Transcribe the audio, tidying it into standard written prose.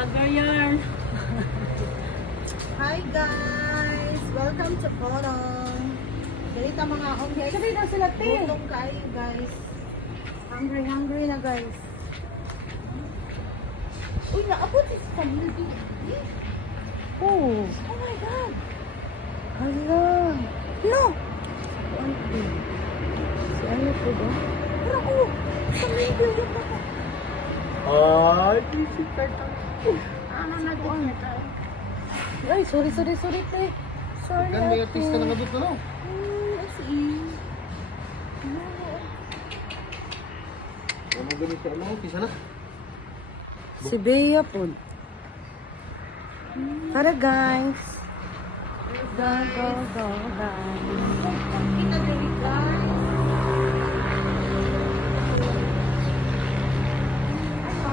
Vlogger yarn. Hi guys! Welcome to Kolong. Ganito mga ongge. Sabi na sila, te. Gutom kayo guys. Hungry na guys. Uy, naabot si Camille. Oh. Oh my God! Hala. No! Si ano po ba? Pero ako, Camille yung ako. Ay, busy ka na. Ano na doon? Ay, sorry, te. Sorry, Gan may artista na nabot na no? Ano ganito ano? Kisa na? Si Bea po. Tara guys. Go, guys. Kita din